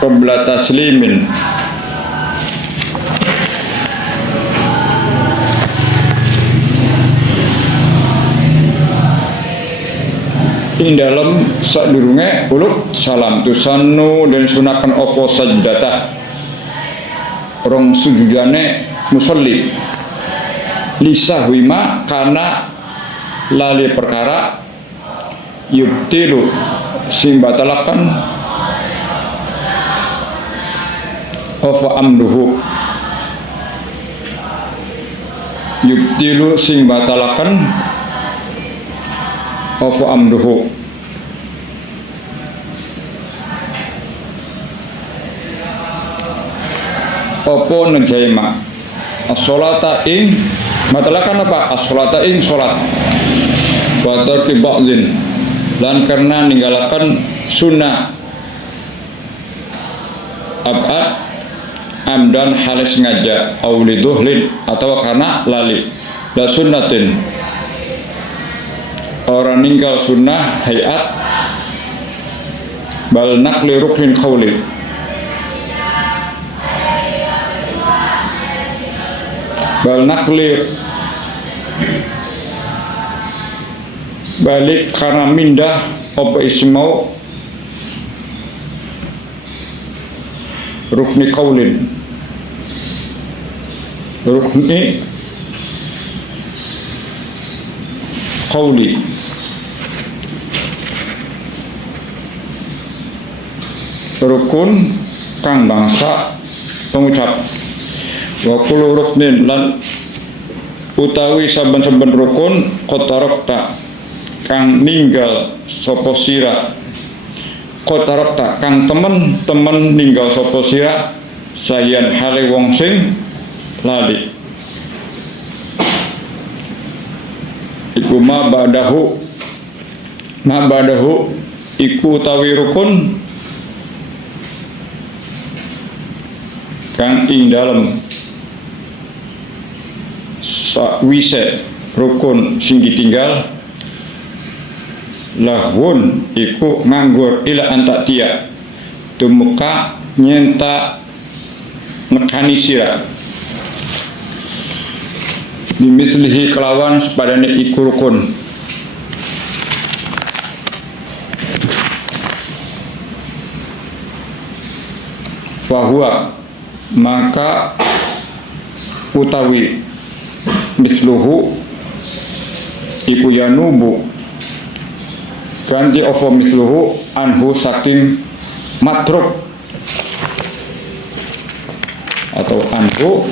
qabla taslimin. Ing dalam sadurunge uluk salam tusanu dan sunakan opo sajdata rong sujudane musolli lisahwima karena lali perkara yubtilu sing batalakan opo amduhu yubtilu sing batalakan opo amduhu opo nejaima as-sholata ing matalakan apa as-sholata ing sholat wa tarki ba'dhin lan karena ninggalakan sunnah abad amdan halis ngaja auliduhlin atau karena lali la sunnatin orang ninggal sunnah hayat bal naqli ruknin qawli bal naqli balik karena mindah apa ismau rukni qawlin rukni qawli rukun kang bangsa pengucap wa kullu ruknin lan utawi saben-saben rukun qatarokta kang ninggal sapa sira qatarokta kang temen-temen ninggal sapa sira sayan hale wong sing lali iku ma ba'dahu iku utawi rukun kang ing dalem sakwise rukun sing ditinggal lahun iku nganggur ila antak tia tumuka nyenta nekani sira bimislihi kelawan sepadane iku rukun fahuwa maka utawi misluhu iku yanubu ganti opo misluhu anhu saking matruk atau anhu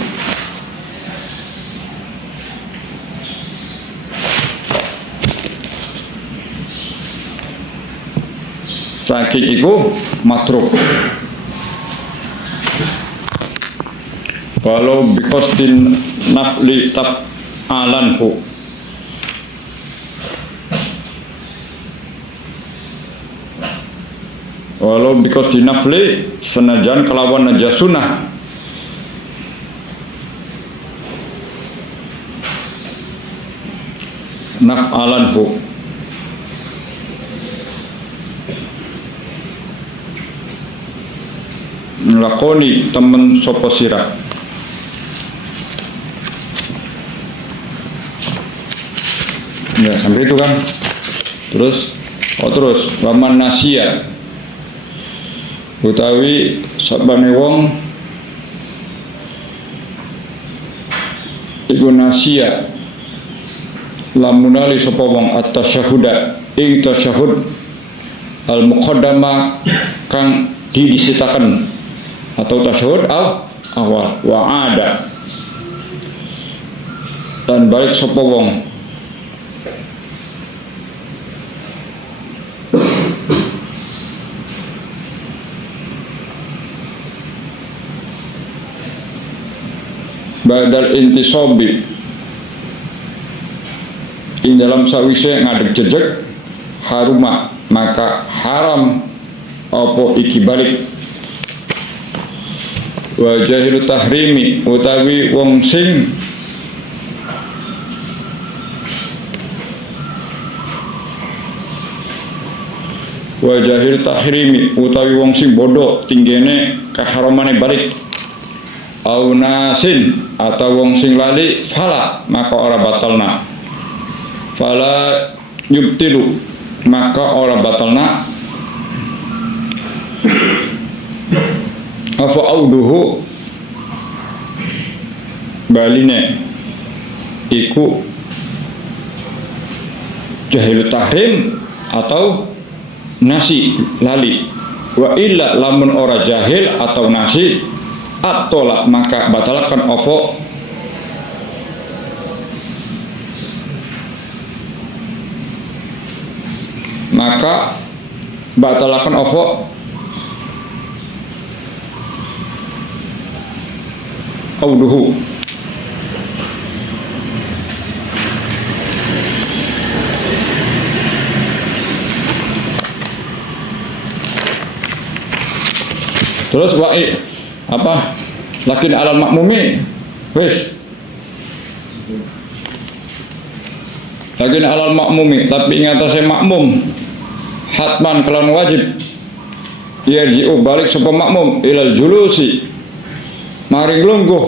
saking iku matruk walau bikostin nafli tab alanhu walau bikostin nafli senajan kelawan najasunah naf'alanhu nglakoni temen sapa sira. Ya sampai itu kan. Terus waman nasia utawi sabane wong iku nasia lamunali sapa wong at-tasyahuda ing tasyahud al muqaddama kang disitaken atau tasyahud awal wa ada dan balik sapa wong badal intisobi ing dalam sawise ngadeg jejeg haruma maka haram apa iki balik wa jahilu tahrimi utawi wong sing wa jahilu tahrimi utawi wong sing bodoh tinggene kaharamane balik au nasin atau wong sing lali fala maka ora batalna fala yubtilu maka ora batalna apa auduhu baline iku jahil tahrim atau nasi lali wa illa lamun ora jahil atau nasi atolak maka batalkan opo maka batalkan opo auduhu terus apa lakin alal makmumi wis lakin alal makmumi tapi ngatasé makmum hatman kelawan wajib yarji'u balik sapa makmum ilal julusi maring lungguh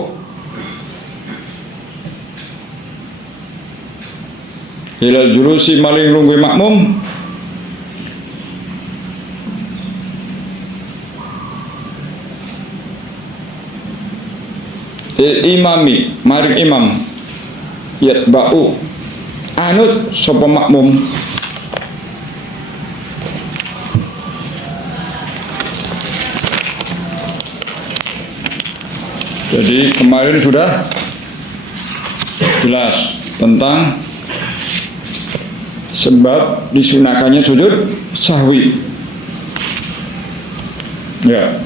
ilal julusi maring lungguh makmum imami maring imam yatba'u anut sapa makmum jadi kemarin sudah jelas tentang sebab disunahkannya sujud sahwi ya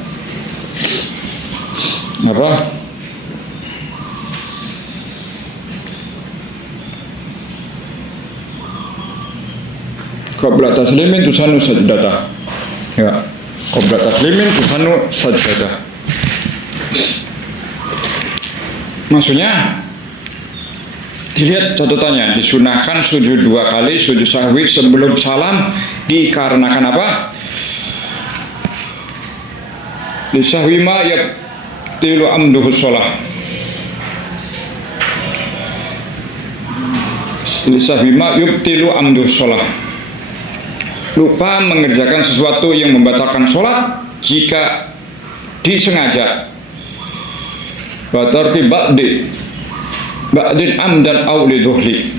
apa qabla taslimin tusanu sajdadah ya qabla taslimin tusanu sajdadah maksudnya dilihat catatannya disunahkan sujud 2 kali sujud sahwi sebelum salam dikarenakan apa disahwi ma yabtilu amduhu sholah disahwi ma yabtilu amduhu sholah lupa mengerjakan sesuatu yang membatalkan sholat jika disengaja batarti ba'din amdan au lidhuhli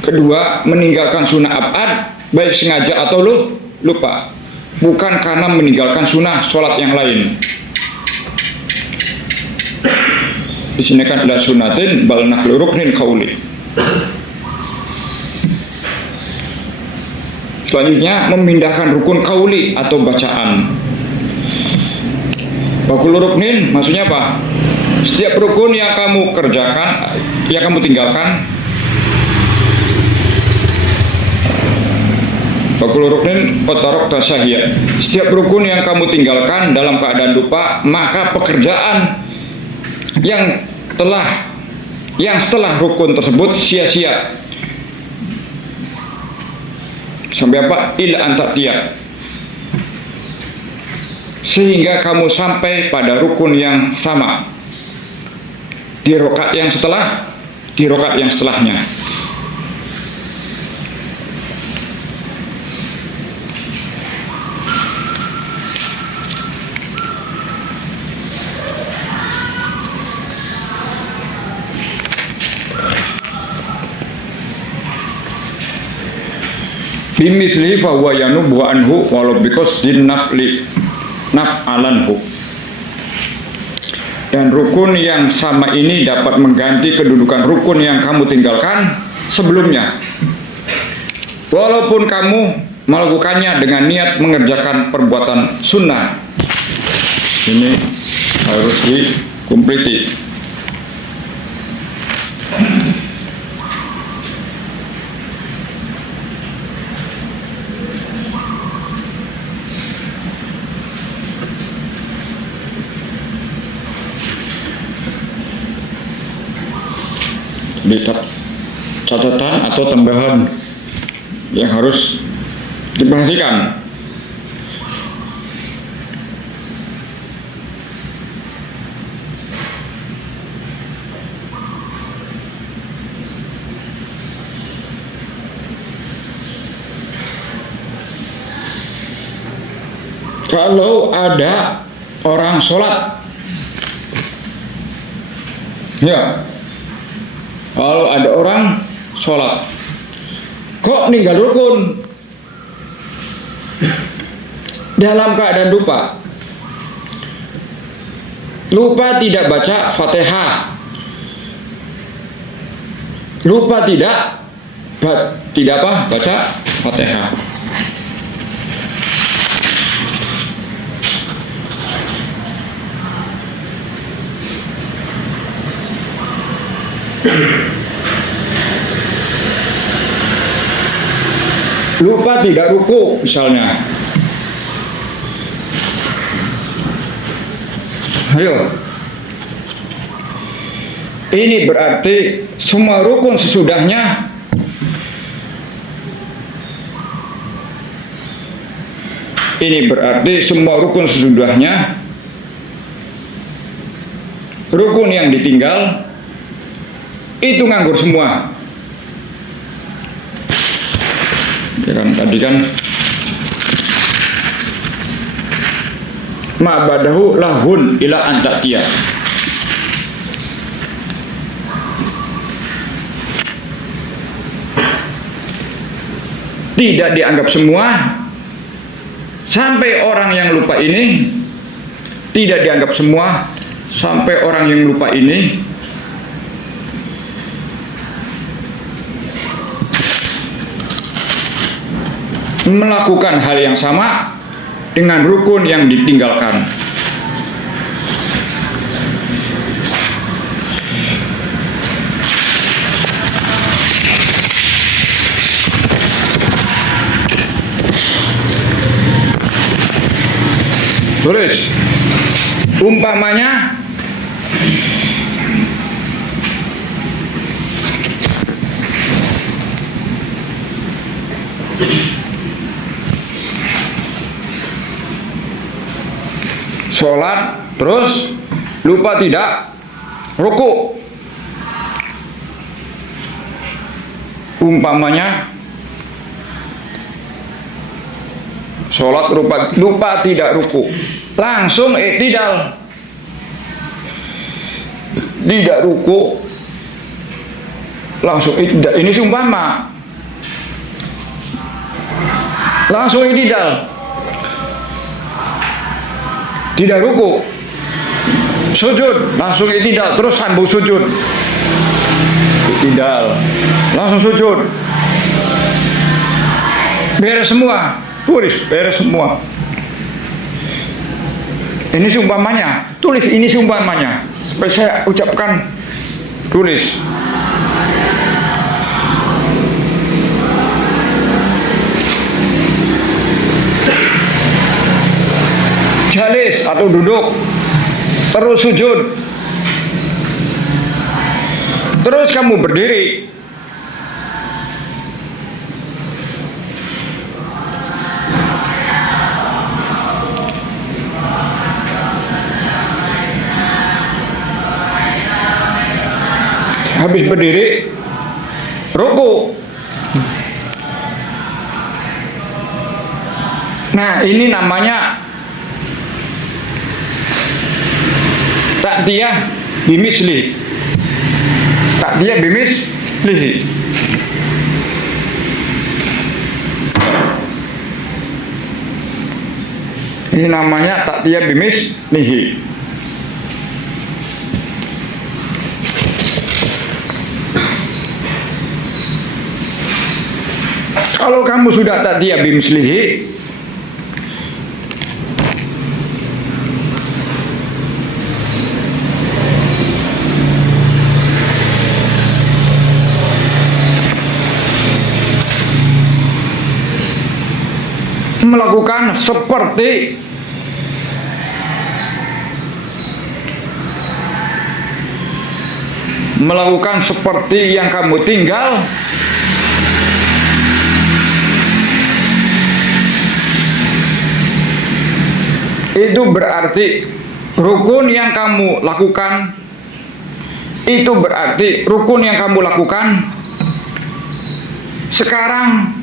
kedua meninggalkan sunnah abad baik sengaja atau lupa bukan karena meninggalkan sunnah sholat yang lain di sini kan ada sunnatin bal nahlu ruknin qauli selanjutnya memindahkan rukun kauli atau bacaan. Bakul ruknin maksudnya apa? Setiap rukun yang kamu kerjakan, yang kamu tinggalkan. Bakul ruknin otarok tasahiyah. Setiap rukun yang kamu tinggalkan dalam keadaan lupa, maka pekerjaan yang telah yang setelah rukun tersebut sia-sia. Sampai apa? Ila antatia, sehingga kamu sampai pada rukun yang sama di rakaat yang setelahnya. Bimisli fahuwa yanubu anhu walau biqasdin naf'alanhu. Dan rukun yang sama ini dapat mengganti kedudukan rukun yang kamu tinggalkan sebelumnya, walaupun kamu melakukannya dengan niat mengerjakan perbuatan sunnah. Ini harus dikumpliti. Di catatan atau tambahan yang harus diperhatikan. Kalau ada orang sholat, ya, kalau ada orang sholat kok ninggal rukun dalam keadaan lupa tidak baca Fatihah, lupa tidak baca Fatihah. Lupa tidak ruku misalnya. Ayo. Ini berarti semua rukun sesudahnya rukun yang ditinggal itu nganggur semua. Ya kan, tadi kan ma'badahu lahun ila antatia. Tidak dianggap semua sampai orang yang lupa ini, tidak dianggap semua sampai orang yang lupa ini melakukan hal yang sama dengan rukun yang ditinggalkan. Terus umpamanya sholat terus lupa tidak ruku, umpamanya sholat lupa tidak ruku, langsung i'tidal, tidak ruku langsung i'tidal. Ini sumpama langsung i'tidal, tidak ruku, sujud langsung i'tidal, terus sambung sujud, i'tidal langsung sujud, beres semua, tulis beres semua. Ini seumpamanya, tulis ini seumpamanya supaya saya ucapkan, tulis. Jalis atau duduk terus sujud, Terus kamu berdiri. Habis berdiri, ruku. Nah, ini namanya ta'diyah bimisli. Ta'diyah bimislihi. Ini namanya ta'diyah bimislihi. Kalau kamu sudah ta'diyah bimislihi, melakukan seperti yang kamu tinggal, itu berarti rukun yang kamu lakukan, sekarang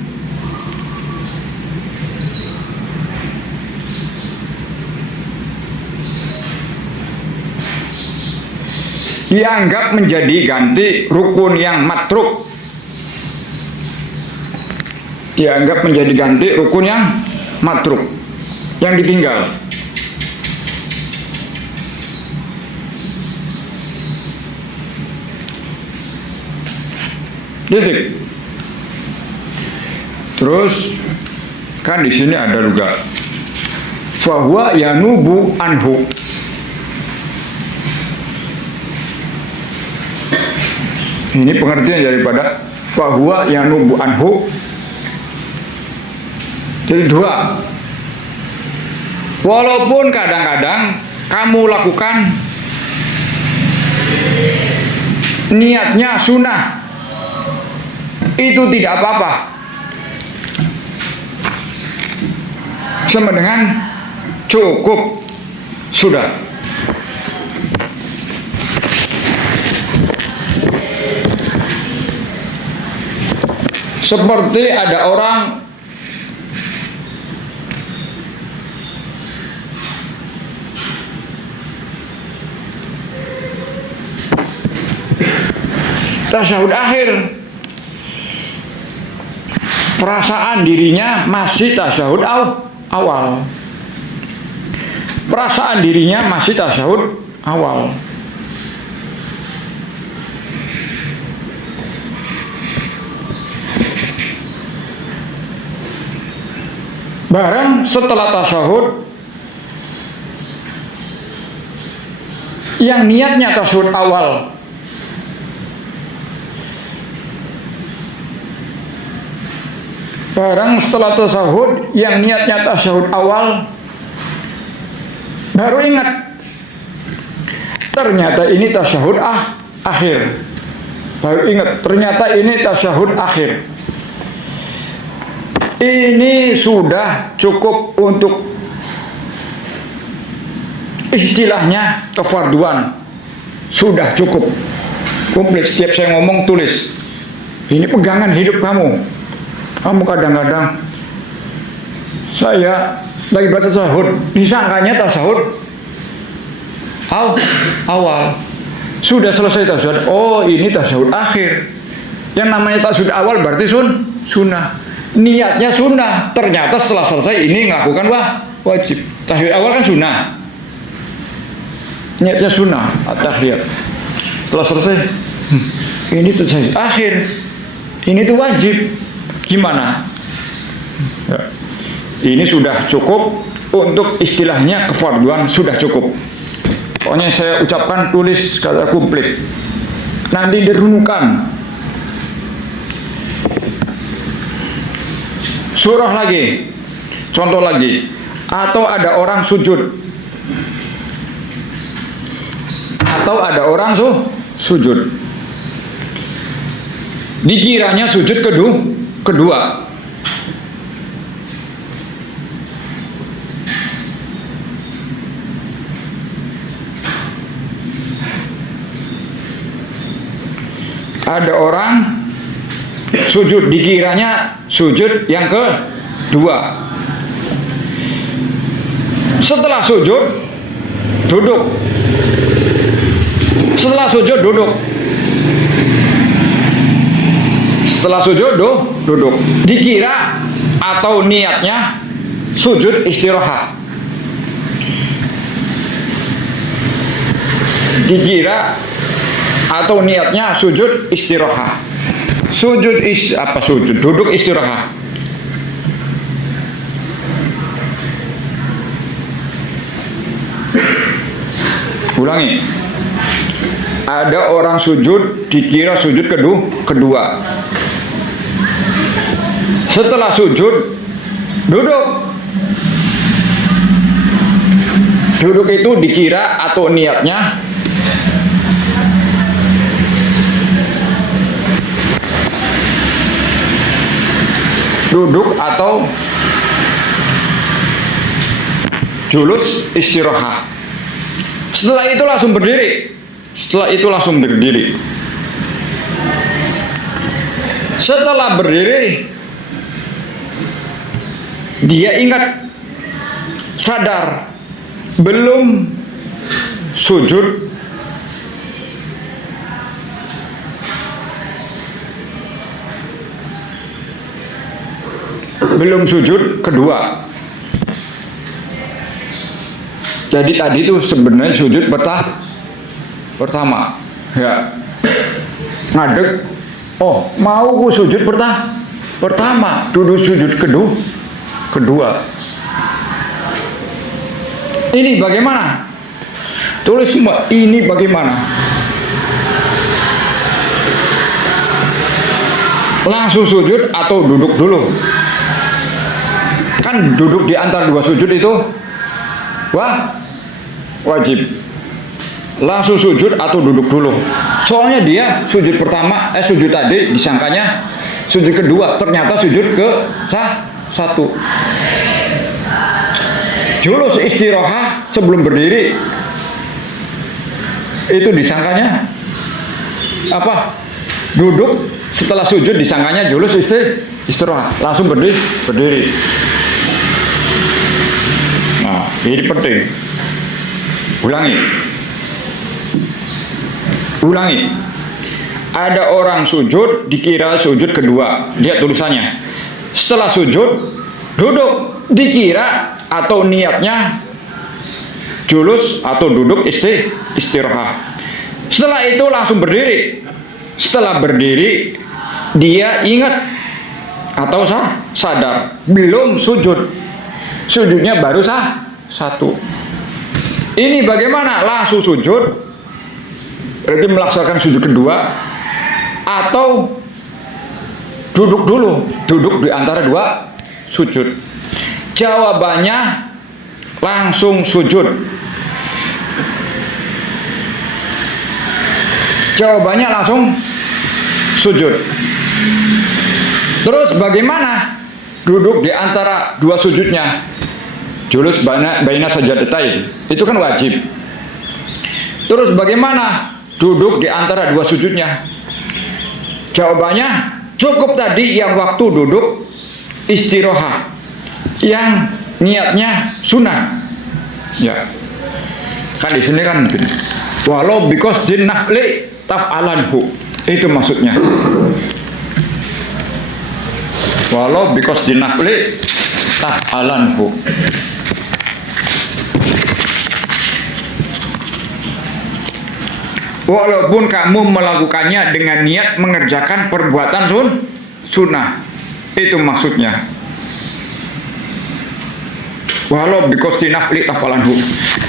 dianggap menjadi ganti rukun yang matruk. Dianggap menjadi ganti rukun yang matruk, yang ditinggal. Titik. Terus kan di sini ada juga fahuwa yanubu anhu. Ini pengertian daripada fahuwa yanubu anhu. Jadi dua. Walaupun kadang-kadang kamu lakukan niatnya sunnah, itu tidak apa-apa. Sama dengan cukup, sudah. Seperti ada orang tasyahud akhir, perasaan dirinya masih tasyahud awal. Perasaan dirinya masih tasyahud awal. Barang setelah tasyahud, yang niatnya tasyahud awal, barang setelah tasyahud yang niatnya tasyahud awal, baru ingat ternyata ini tasyahud akhir. Baru ingat ternyata ini tasyahud akhir. Ini sudah cukup untuk istilahnya kefarduan. Sudah cukup komplit. Setiap saya ngomong tulis. Ini pegangan hidup kamu. Kamu kadang-kadang saya lagi baca tasyahud, disangkanya tasyahud awal. Sudah selesai tasyahud, oh ini tasyahud akhir. Yang namanya tasyahud awal berarti sunnah. Niatnya sunnah, ternyata setelah selesai ini melakukan wajib. Tasyahud awal kan sunnah, niatnya sunnah, at-tahiyat. Setelah selesai, ini tasyahud akhir, ini tuh wajib. Gimana? Ya. Ini sudah cukup untuk istilahnya kefarduan, sudah cukup. Pokoknya saya ucapkan, tulis secara komplit. Nanti dirunukan. Surah lagi, contoh lagi, atau ada orang sujud, dikiranya sujud kedua. Ada orang sujud dikiranya sujud yang kedua. Setelah sujud duduk. Setelah sujud duduk. Setelah sujud duduk. Dikira atau niatnya sujud istirahat. Dikira atau niatnya sujud istirahat. Duduk istirahat. Ulangi. Ada orang sujud dikira sujud kedua. Setelah sujud duduk. Duduk itu dikira atau niatnya duduk atau julus istirahat. Setelah itu langsung berdiri. Setelah berdiri, dia ingat, sadar, belum sujud kedua. Jadi tadi itu sebenarnya sujud pertama. Ya. Ngadeg. Oh, mau ku sujud pertama, duduk sujud kedua. Ini bagaimana? Tulis semua, ini bagaimana? Langsung sujud atau duduk dulu? Kan duduk di antara dua sujud itu wajib. Langsung sujud atau duduk dulu? Soalnya dia sujud tadi disangkanya sujud kedua, ternyata sujud satu. Julus istirahat sebelum berdiri itu disangkanya apa? Duduk. Setelah sujud disangkanya julus istirahat, langsung berdiri. Nah, ini penting. Ulangi. Ada orang sujud dikira sujud kedua. Lihat tulisannya. Setelah sujud duduk, dikira atau niatnya julus atau duduk istirahat. Setelah itu langsung berdiri. Setelah berdiri, dia ingat atau sadar belum sujud. Sujudnya baru satu. Ini bagaimana? Langsung sujud, berarti melaksanakan sujud kedua, atau duduk dulu, duduk di antara dua sujud. Jawabannya langsung sujud. Jawabannya langsung sujud. Terus bagaimana duduk di antara dua sujudnya? Julus baina sajadatain, itu kan wajib. Terus bagaimana duduk di antara dua sujudnya? Jawabannya cukup tadi yang waktu duduk istirahat, yang niatnya sunnah. Ya, kan di sini kan walau because nafli taf'alanhu, itu maksudnya. Walau because nafli taf'alanhu. Walaupun kamu melakukannya dengan niat mengerjakan perbuatan sunnah, itu maksudnya. Walau bikosti nafli tafalanhu,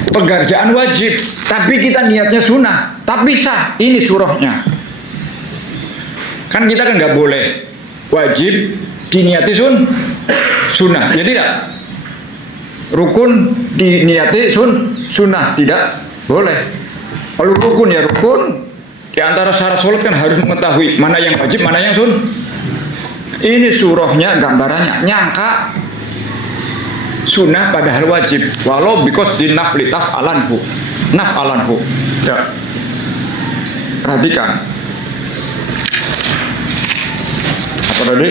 pekerjaan wajib, tapi kita niatnya sunnah, tapi sah. Ini surahnya. Kan kita kan nggak boleh wajib diniati sunnah, ya tidak. Rukun diniati sunnah, tidak boleh. Kalau rukun ya rukun, Di antara syarat sholat kan harus mengetahui mana yang wajib, mana yang Ini surahnya gambarannya nyangka sunnah padahal wajib, walau because di nafli taf'alanhu. Ya. Perhatikan. Apa tadi?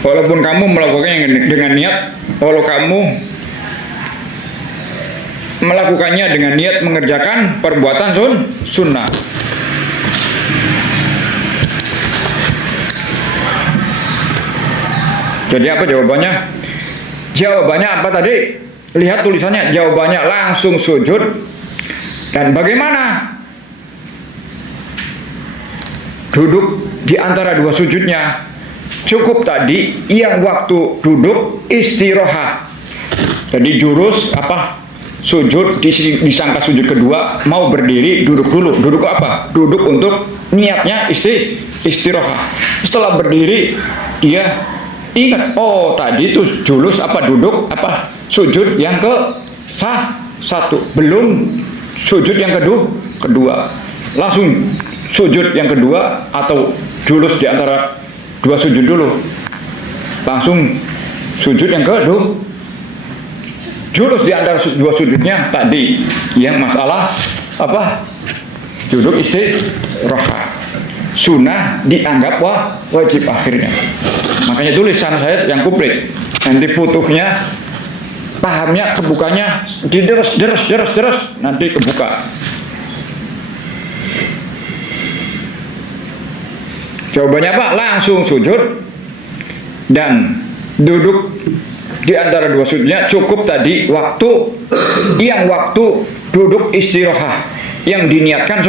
Walaupun kamu melakukannya dengan niat, walau kamu melakukannya dengan niat mengerjakan perbuatan sunnah. Jadi apa jawabannya? Jawabannya apa tadi? Lihat tulisannya, jawabannya langsung sujud. Dan bagaimana duduk di antara dua sujudnya? Cukup tadi yang waktu duduk istirahat. Jadi jurus apa? Sujud disangka sujud kedua, mau berdiri duduk dulu. Duduk apa? Duduk untuk niatnya istirahat. Setelah berdiri dia ingat, oh tadi itu julus apa duduk apa sujud yang satu, belum sujud yang kedua. Langsung sujud yang kedua atau julus di antara dua sujud dulu. Langsung sujud yang kedua. Julus di antara dua sujudnya tadi yang masalah apa? Duduk istirahat. Sunnah dianggap wajib akhirnya. Makanya tulisan saya yang komplit. Nanti futuhnya, pahamnya, kebukanya dideres nanti kebuka. Jawabannya apa? Langsung sujud dan duduk di antara dua sujudnya. Cukup tadi waktu duduk istirahat yang diniatkan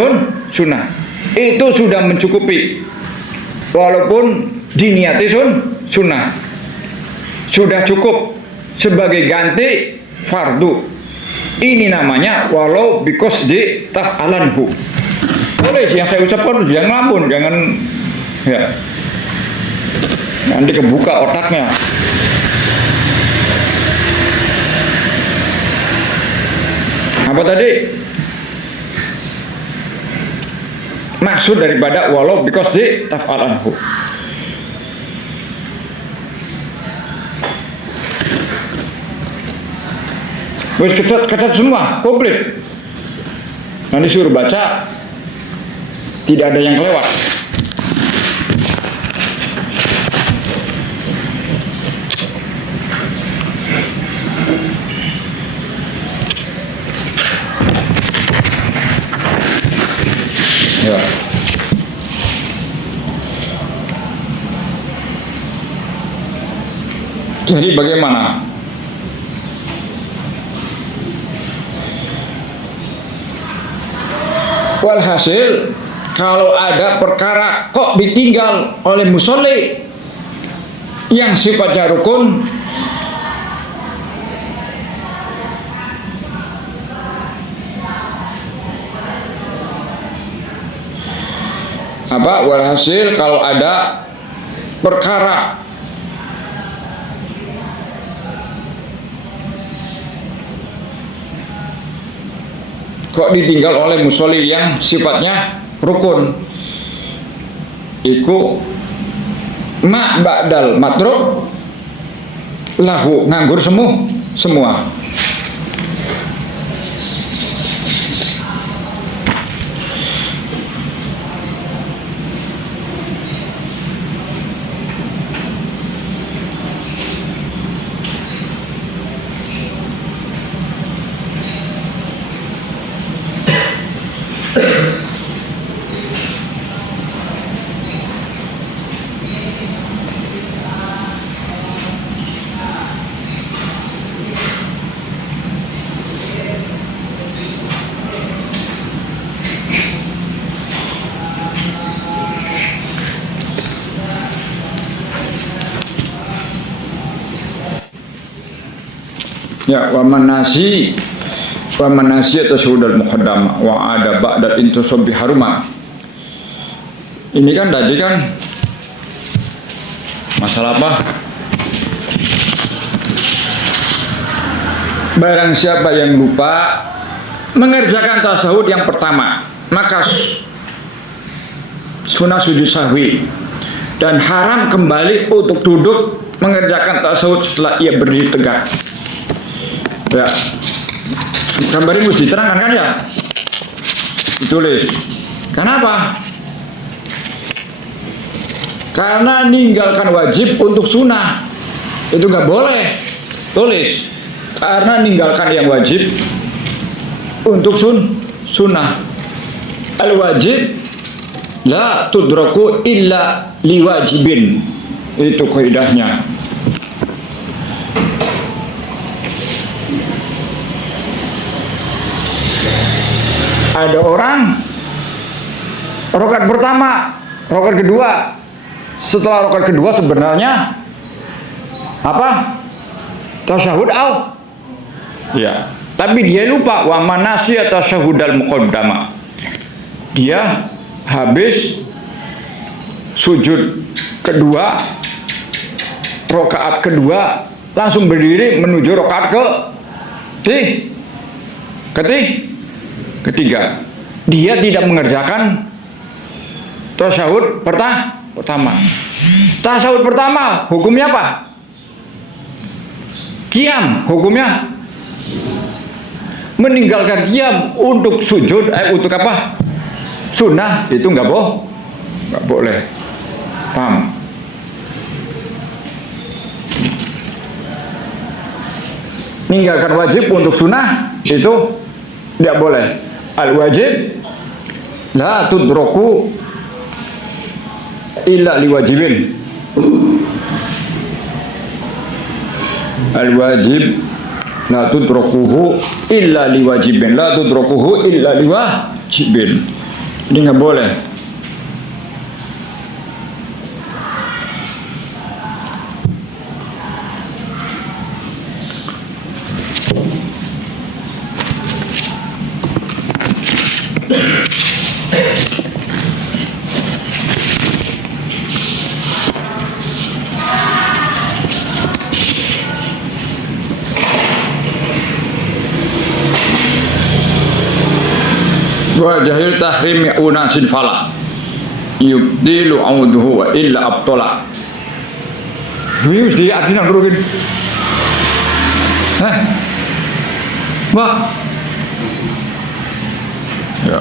sunnah itu sudah mencukupi, walaupun diniati sunnah sudah cukup sebagai ganti fardu. Ini namanya walau because di taf'alanhu. Boleh yang saya ucapkan jangan ngelamun, jangan ya nanti kebuka otaknya. Apa tadi maksud daripada walau because di taf'alanhu? Wis kecat semua, komplit. Nanti suruh baca, tidak ada yang kelewat. Ya. Jadi bagaimana? Walhasil kalau ada perkara kok ditinggal oleh musolli yang sifatnya rukun, walhasil kalau ada perkara kok ditinggal oleh musolli yang sifatnya rukun, iku ma ba'dal matruk lahu, nganggur semua. Ya, wa manasi atau suhudal muqaddam wa ada ba'dat intusobi haruma. Ini kan tadi kan masalah apa? Barang siapa yang lupa mengerjakan tasyahud yang pertama, maka sunnah sujud sahwi, dan haram kembali untuk duduk mengerjakan tasyahud setelah ia berdiri tegak. Ya, gambar ini mesti diterangkan kan ya? Ditulis. Kenapa? Karena meninggalkan wajib untuk sunnah itu nggak boleh. Tulis. Karena meninggalkan yang wajib untuk sunnah. Al wajib la tudraku illa liwajibin. Itu kaidahnya. Ada orang rakaat pertama, rakaat kedua. Setelah rakaat kedua sebenarnya apa? Tasyahud au. Ya, tapi dia lupa wa manasiya tasyahudal muqaddama. Dia habis sujud kedua, rakaat kedua, langsung berdiri menuju rakaat ketiga. Dia tidak mengerjakan tasyahud pertama. Tasyahud pertama hukumnya apa? Qiyam. Hukumnya meninggalkan qiyam untuk sujud, untuk apa? Sunnah itu nggak boleh. Paham? Meninggalkan wajib untuk sunnah itu tidak boleh. Al wajib la tudraku illa liwajibin. Al wajib la tudrakuhu illa liwajibin. La tudrakuhu illa liwajibin. Ini nggak boleh. Wa jahil tahrimi unasin fala yubdilu auduhu wa illa abtola. Wih, di artinya kerugian. Wah. Ya.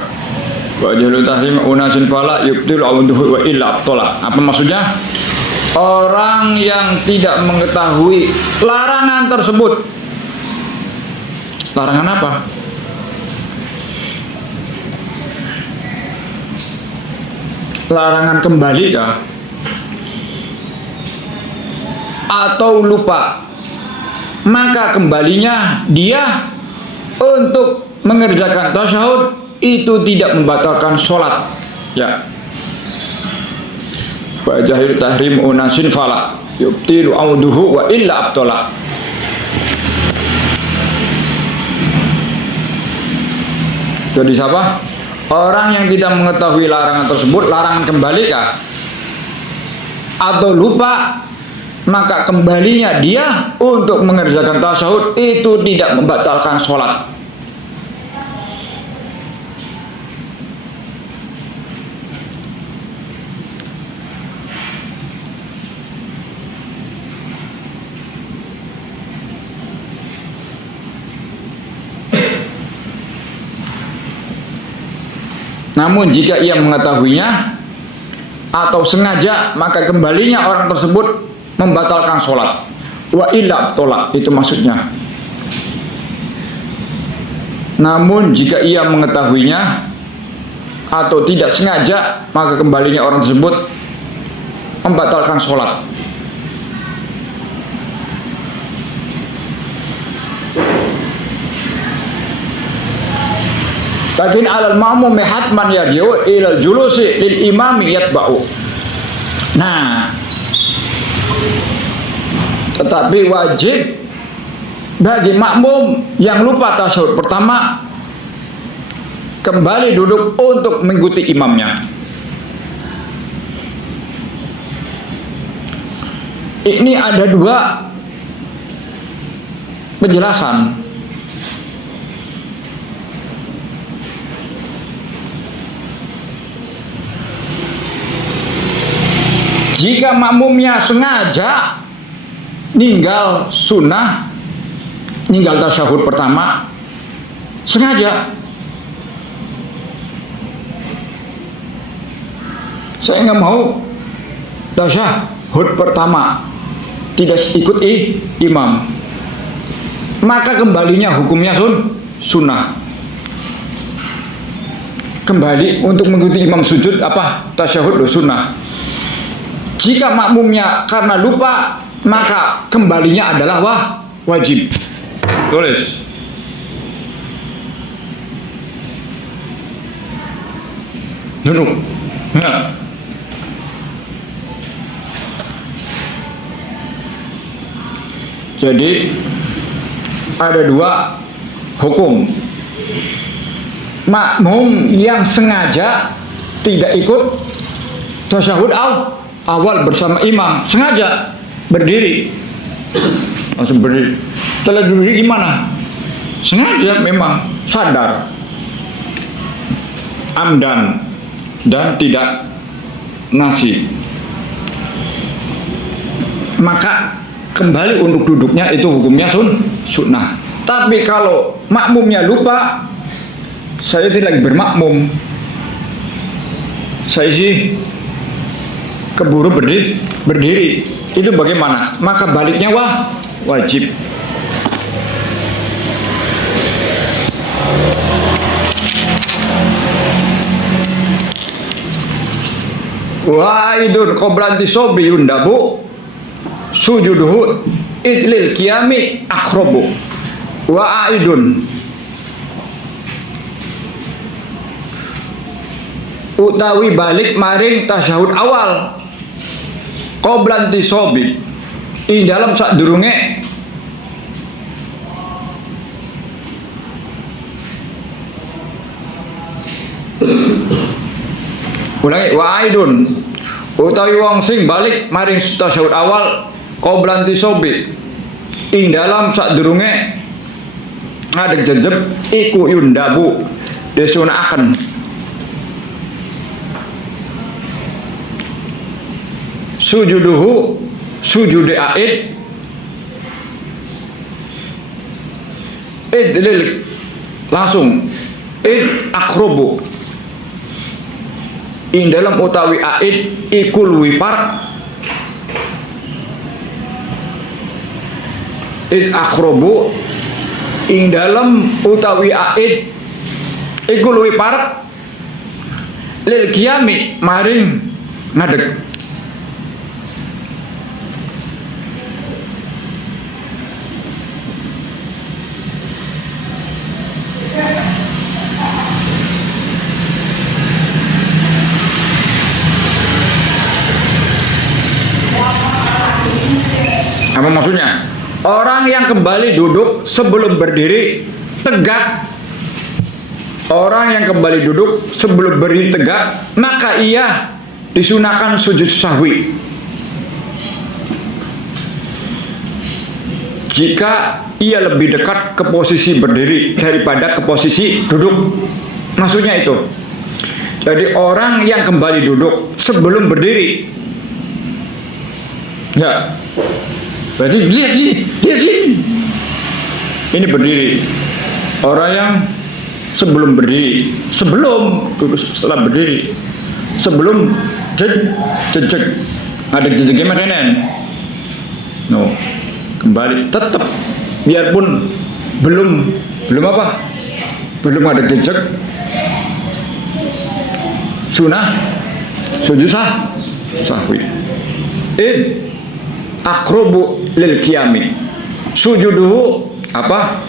Wa jahil tahrimi unasin fala yubdilu auduhu wa illa abtola. Apa maksudnya? Orang yang tidak mengetahui larangan tersebut. Larangan apa? Larangan kembali kah? Atau lupa? Maka kembalinya dia untuk mengerjakan tasyahud itu tidak membatalkan sholat. Ya. Wa jahil tahrim unasin fala yubtilu auduhu wa illa abtola. Jadi siapa? Orang yang tidak mengetahui larangan tersebut, larangan kembali kah? Atau lupa, maka kembalinya dia untuk mengerjakan tasyahud itu tidak membatalkan sholat. Namun jika ia mengetahuinya atau sengaja, maka kembalinya orang tersebut membatalkan sholat. Wa illa tolak, itu maksudnya. Namun jika ia mengetahuinya atau tidak sengaja, maka kembalinya orang tersebut membatalkan sholat. Lakin alal ma'mumi hatman yarji'u ilal julusi lil imami yatba'u. Nah, tetapi wajib bagi makmum yang lupa tasyahud pertama kembali duduk untuk mengikuti imamnya. Ini ada dua penjelasan. Jika makmumnya sengaja ninggal sunnah, ninggal tasyahud pertama, sengaja, saya nggak mau tasyahud pertama, tidak ikut imam, maka kembalinya hukumnya sunnah. Kembali untuk mengikuti imam sujud apa? Tasyahud sunnah. Jika makmumnya karena lupa, maka kembalinya adalah wajib. Tulis. Duduk. Ya. Jadi ada dua hukum. Makmum yang sengaja tidak ikut tasyahud awal bersama imam, sengaja berdiri, langsung berdiri. Setelah berdiri gimana? Sengaja, memang sadar, amdan, dan tidak nasi, maka kembali untuk duduknya itu hukumnya sunnah. Tapi kalau makmumnya lupa, saya tidak bermakmum, saya sih keburu berdiri, itu bagaimana? Maka baliknya wajib. Wa'idun qoblanti sobi yundabu sujuduhu idlil qiyami akrobu. Wa'idun utawi balik maring tasyahud awal qoblanti sobi ing dalam sadurunge ulangi. Wa'idun utawi wong sing balik maring tasyahud awal qoblanti sobi ing dalam sadurunge ngadeg jejeb iku yundabu disunahkan sujuduhu sujud aid idlil langsung id akrobu ing dalam utawi aid ikul wipar id akrobu ing dalam utawi aid ikul wipar lil qiyami maring ngadeg. Apa maksudnya? Orang yang kembali duduk sebelum berdiri tegak, orang yang kembali duduk sebelum berdiri tegak, maka ia disunahkan sujud sahwi. Jika ia lebih dekat ke posisi berdiri daripada ke posisi duduk, maksudnya itu. Jadi orang yang kembali duduk sebelum berdiri, ya, berarti dia sih, ini berdiri. Orang yang sebelum berdiri, sebelum duduk, setelah berdiri, sebelum jejak, ada jejak makanan, no, kembali tetap, biarpun belum apa, belum ada jejak, sunnah sujud sahwi. Akrobu lil qiyami sujuduhu apa?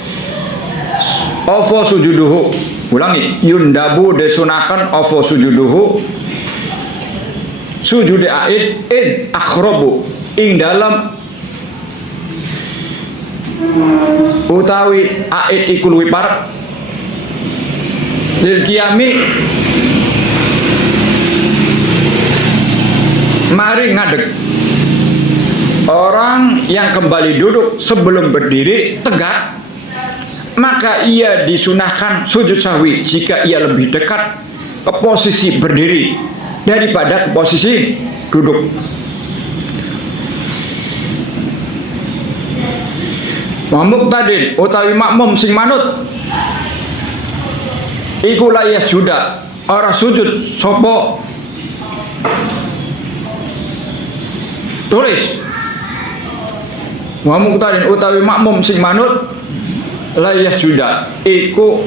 Ovo sujuduhu. Ulangi, yundabu desunakan ovo sujuduhu sujud aid akrobu ing dalam utawi aid ikul wipar lil qiyami mari ngadeg. Orang yang kembali duduk sebelum berdiri tegak, maka ia disunahkan sujud sahwi jika ia lebih dekat ke posisi berdiri daripada ke posisi duduk. Wa muqtadin utawi makmum sing manut iku la yasjuda ora sujud sapa tulis. Wa muqtadin utawi makmum sing manut la yasjuda iku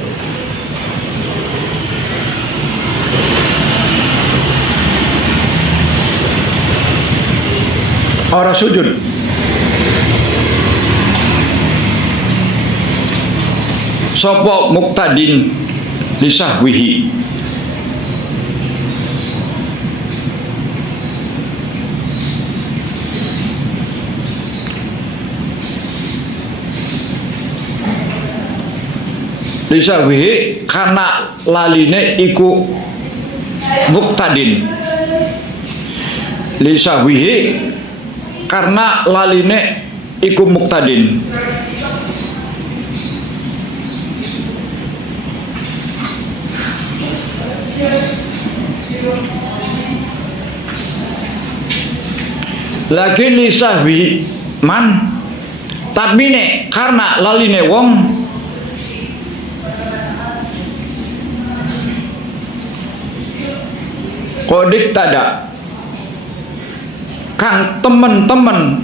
ora sujud sapa muqtadin lisahwihi. Lisahwihi karena laline iku muqtadin. Lisahwihi karena laline iku muqtadin. Lagi lisahwi man tapi ne karena laline wong kodik tada kang temen-temen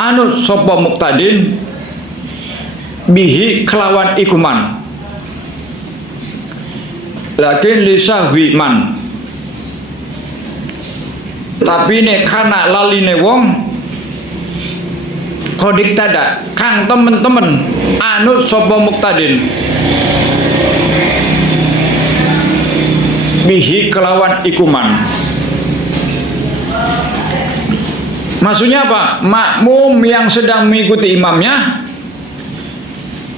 anu sapa muqtadin bihi kelawan ikuman. Lagi lisahwi man tapi ne karena laline wong kodik tada kang temen-temen anu sapa muqtadin bihi kelawan ikuman. Maksudnya apa? Makmum yang sedang mengikuti imamnya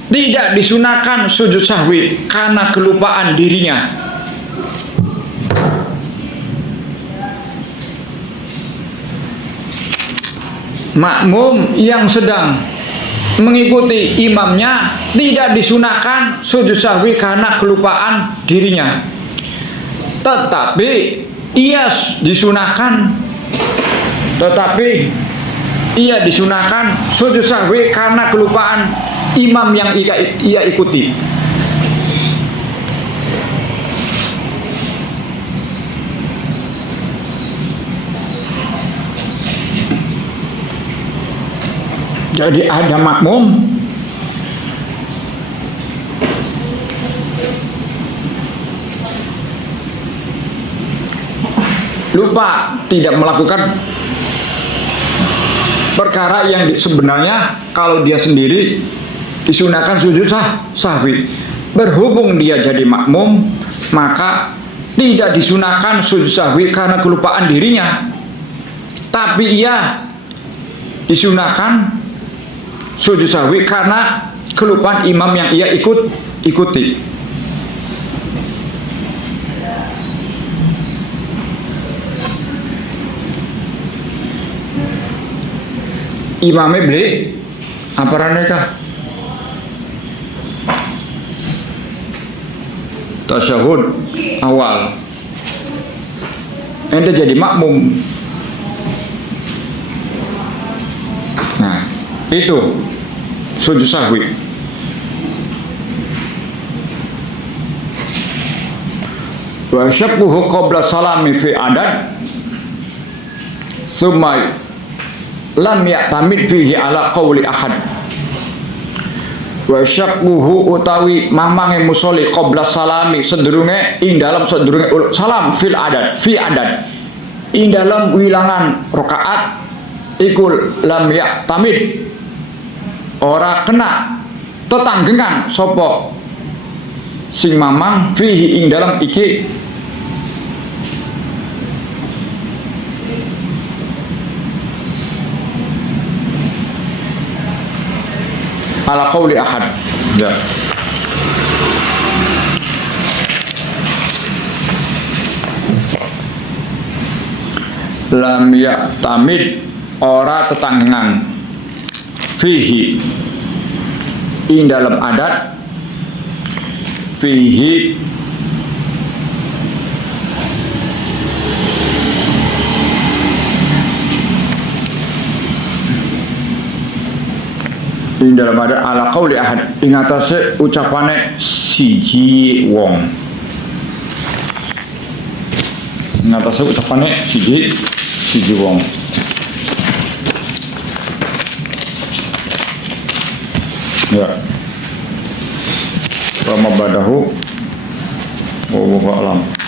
tidak disunahkan sujud sahwi karena kelupaan dirinya. Makmum yang sedang mengikuti imamnya tidak disunahkan sujud sahwi karena kelupaan dirinya, tetapi ia disunahkan sujud sahwi karena kelupaan imam yang ia ikuti. Jadi ada makmum lupa tidak melakukan perkara yang sebenarnya kalau dia sendiri disunahkan sujud sahwi. Berhubung dia jadi makmum, maka tidak disunahkan sujud sahwi karena kelupaan dirinya, tapi ia disunahkan sujud sahwi karena kelupaan imam yang ia ikuti. Imamnya beli apa raneka tasyahud awal, ente jadi makmum. Nah, itu sujud sahwi. Wa syaqquhu qabla salami fi adad summa lam ya'tamid fihi ala qawli ahad. Wa syaqquhu utawi mamange musolli qabla salami sedurunge ing dalam sedurunge salam fil adad fi adad ing dalam wilangan rakaat ikul lam ya'tamid ora kena tetanggengan sapa sing mamang fihi ing dalam iki ala qauli ahad. Ya. Lam ya'tamid ora tetanggengan fihi ing dalam adat fihi ing dalam ada ala qauli ahad ing atase ucapane siji wong. Ing atase ucapane siji wong. Ya. Wa mabadahu wa alam.